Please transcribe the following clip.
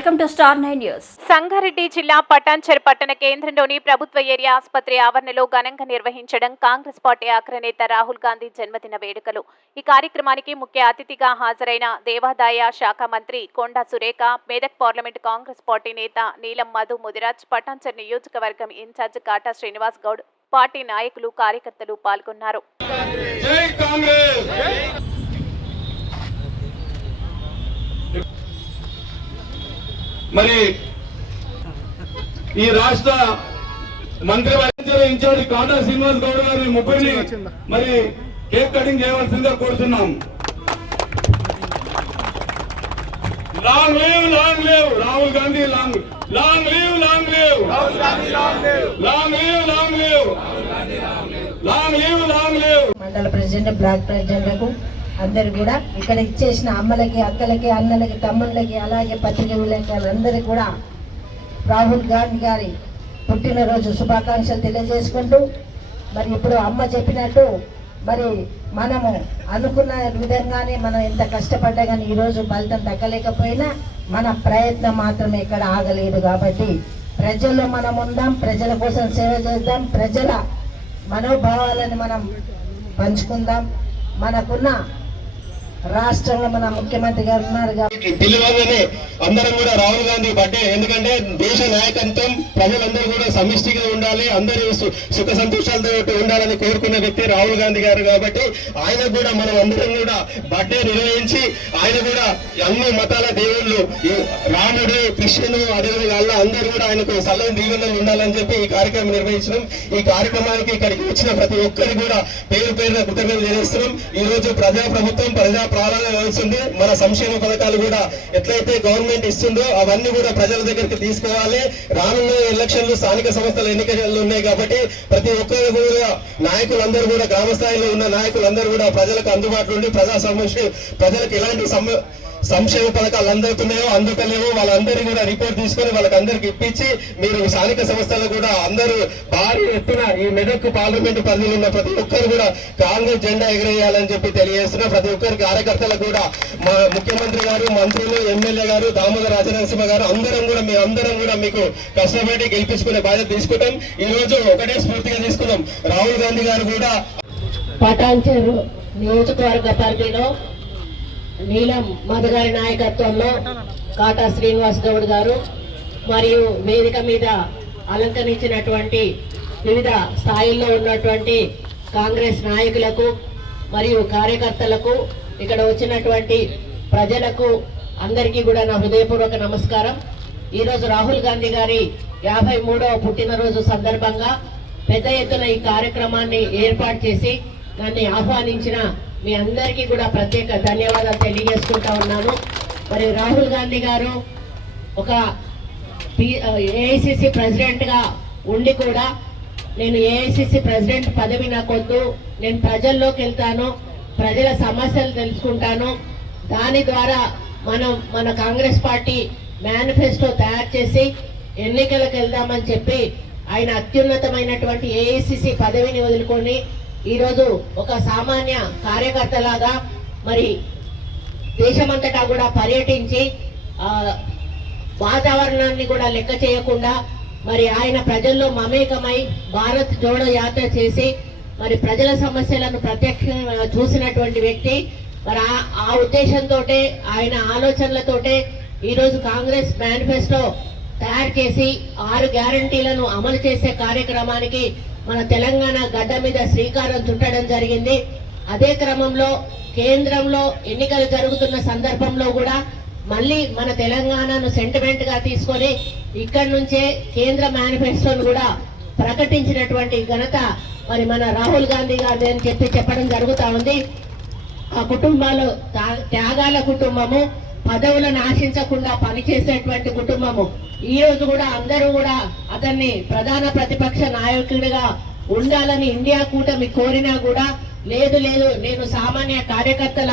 Welcome to star nine news. Sangareddy జిల్లా పటాన్చెరు పట్టణ కేంద్రంలోని ప్రభుత్వ ఏరియా ఆసుపత్రి ఆవరణలో ఘనంగా నిర్వహించడం కాంగ్రెస్ పార్టీ అగ్రనేత రాహుల్ గాంధీ జన్మదిన వేడుకలు. ఈ కార్యక్రమానికి ముఖ్య అతిథిగా హాజరైన దేవాదాయ శాఖ మంత్రి కొండా సురేఖ మేదక్ పార్లమెంట్ కాంగ్రెస్ పార్టీ నేత నీలం మధు ముదిరాజ్ పటాన్చెరు నియోజకవర్గం in charge Kata Srinivas Goud party నాయకులు కార్యకర్తలు పాల్గొన్నారు. మరి ఈ రాష్ట్ర మంత్రి వైద్యుల ఇన్ఛార్జ్ కాటా శ్రీనివాస్ గౌడ్ గారి ముప్పైని మరి కేక్ కటింగ్ చేయవలసిందిగా కోరుతున్నాం long live long live. Rahul Gandhi long. Long live long live. Long live. Long live. Long live long live. మండల ప్రెసిడెంట్ బ్లాక్ ప్రెసిడెంట్లకు అందరు కూడా ఇక్కడ ఇచ్చేసిన అమ్మలకి అక్కలకి అన్నలకి తమ్ముళ్ళకి అలాగే పత్రిక విలేకరులందరికీ కూడా రాహుల్ గాంధీ గారి పుట్టినరోజు శుభాకాంక్షలు తెలియజేసుకుంటూ మరి ఇప్పుడు అమ్మ చెప్పినట్టు మరి మనము అనుకున్న విధంగానే మనం ఎంత కష్టపడ్డా కానీ ఈరోజు ఫలితం దక్కలేకపోయినా మన ప్రయత్నం మాత్రం ఎక్కడ ఆగలేదు కాబట్టి ప్రజల్లో మనం ఉందాం ప్రజల కోసం సేవ చేద్దాం ప్రజల మనోభావాలను మనం పంచుకుందాం. మనకున్న రాష్ట్రంలో మన ముఖ్యమంత్రి గారు ఉన్నారు కాబట్టి అందరం కూడా రాహుల్ గాంధీ బర్త్డే. ఎందుకంటే దేశ నాయకత్వం ప్రజలందరూ కూడా సమిష్టిగా ఉండాలి అందరూ సుఖ సంతోషాలతో ఉండాలని కోరుకున్న వ్యక్తి రాహుల్ గాంధీ గారు కాబట్టి ఆయన కూడా మనం అందరం కూడా బర్త్డే నిర్వహించి ఆయన కూడా అన్ని మతాల దేవుళ్ళు రాముడు కృష్ణుడు అదేవిధంగా అల్లా అందరూ కూడా ఆయనకు సల్లని దీవెనలు ఉండాలని చెప్పి ఈ కార్యక్రమం నిర్వహించడం ఈ కార్యక్రమానికి ఇక్కడికి వచ్చిన ప్రతి ఒక్కరికి కూడా పేరు పేరున కృతజ్ఞతలు చేస్తున్నాం ఈ రోజు ప్రజా ప్రభుత్వం ప్రజా ప్రాణాలు మన సంక్షేమ పథకాలు కూడా ఎట్లయితే గవర్నమెంట్ ఇస్తుందో అవన్నీ కూడా ప్రజల దగ్గరికి తీసుకోవాలి. రానున్న ఎలక్షన్లు స్థానిక సంస్థల ఎన్నికలు ఉన్నాయి కాబట్టి ప్రతి ఒక్కరు కూడా నాయకులందరూ కూడా గ్రామ స్థాయిలో ఉన్న నాయకులందరూ కూడా ప్రజలకు అందుబాటులో ఉండి ప్రజా సమస్య ప్రజలకు ఎలాంటి సమ సంక్షేమ పథకాలు అందుతున్నాయో అందుతలేవో వాళ్ళందరినీ కూడా రిపోర్ట్ తీసుకొని వాళ్ళకందరికి ఇప్పించి మీరు స్థానిక సంస్థలు కూడా అందరూ భారీ ఎత్తున ఈ మెదక్ పార్లమెంట్ పరిధిలో ఉన్న ప్రతి ఒక్కరు కూడా కాంగ్రెస్ జెండా ఎగరేయాలని చెప్పి తెలియజేస్తున్నా. ప్రతి ఒక్కరి కార్యకర్తలకు కూడా మా ముఖ్యమంత్రి గారు మంత్రులు ఎమ్మెల్యే గారు దామోదర రాజనరసింహ గారు అందరం కూడా మీ అందరం కూడా మీకు కష్టపడి గెలిపించుకునే బాధ్యత తీసుకుంటాం. ఈ రోజు ఒకటే స్ఫూర్తిగా తీసుకున్నాం రాహుల్ గాంధీ గారు కూడా పటాన్చెరు నియోజకవర్గ పరిధిలో నీలం మధుగారి నాయకత్వంలో కాటా శ్రీనివాస్ గౌడ్ గారు మరియు వేదిక మీద అలంకరించినటువంటి వివిధ స్థాయిల్లో ఉన్నటువంటి కాంగ్రెస్ నాయకులకు మరియు కార్యకర్తలకు ఇక్కడ వచ్చినటువంటి ప్రజలకు అందరికీ కూడా నా హృదయపూర్వక నమస్కారం. ఈరోజు రాహుల్ గాంధీ గారి యాభై మూడవ పుట్టినరోజు సందర్భంగా పెద్ద ఎత్తున ఈ కార్యక్రమాన్ని ఏర్పాటు చేసి దాన్ని ఆహ్వానించిన మీ అందరికీ కూడా ప్రత్యేక ధన్యవాదాలు తెలియజేసుకుంటా ఉన్నాను మరి రాహుల్ గాంధీ గారు ఒక ఏఐసిసి ప్రెసిడెంట్గా ఉండి కూడా నేను ఏఐసిసి ప్రెసిడెంట్ పదవి నాకొద్దు. నేను ప్రజల్లోకి వెళ్తాను ప్రజల సమస్యలు తెలుసుకుంటాను. దాని ద్వారా మనం మన కాంగ్రెస్ పార్టీ మేనిఫెస్టో తయారు చేసి ఎన్నికలకు వెళ్దామని చెప్పి ఆయన అత్యున్నతమైనటువంటి ఏఐసిసి పదవిని వదులుకొని ఈరోజు ఒక సామాన్య కార్యకర్తలాగా మరి దేశమంతటా కూడా పర్యటించి వాతావరణాన్ని కూడా లెక్క చేయకుండా మరి ఆయన ప్రజల్లో మమేకమై భారత్ జోడో యాత్ర చేసి మరి ప్రజల సమస్యలను ప్రత్యక్షంగా చూసినటువంటి వ్యక్తి మరి ఆ- ఆ ఉద్దేశంతో ఆయన ఆలోచనలతోటే ఈరోజు కాంగ్రెస్ మేనిఫెస్టో తయారు చేసి ఆరు గ్యారంటీలను అమలు చేసే కార్యక్రమానికి మన తెలంగాణ గడ్డ మీద శ్రీకారం చుట్టడం జరిగింది. అదే క్రమంలో కేంద్రంలో ఎన్నికలు జరుగుతున్న సందర్భంలో కూడా మళ్ళీ మన తెలంగాణను సెంటిమెంట్గా తీసుకొని ఇక్కడి నుంచే కేంద్ర మేనిఫెస్టోను కూడా ప్రకటించినటువంటి ఘనత మరి మన రాహుల్ గాంధీ గారు అని చెప్పి చెప్పడం జరుగుతూ ఉంది. ఆ కుటుంబాలు త్యాగాల కుటుంబము పదవులను ఆశించకుండా పనిచేసేటువంటి కుటుంబము. ఈ రోజు కూడా అందరూ కూడా అతన్ని ప్రధాన ప్రతిపక్ష నాయకుడిగా ఉండాలని ఇండియా కూటమి కోరినా కూడా లేదు లేదు నేను సామాన్య కార్యకర్తల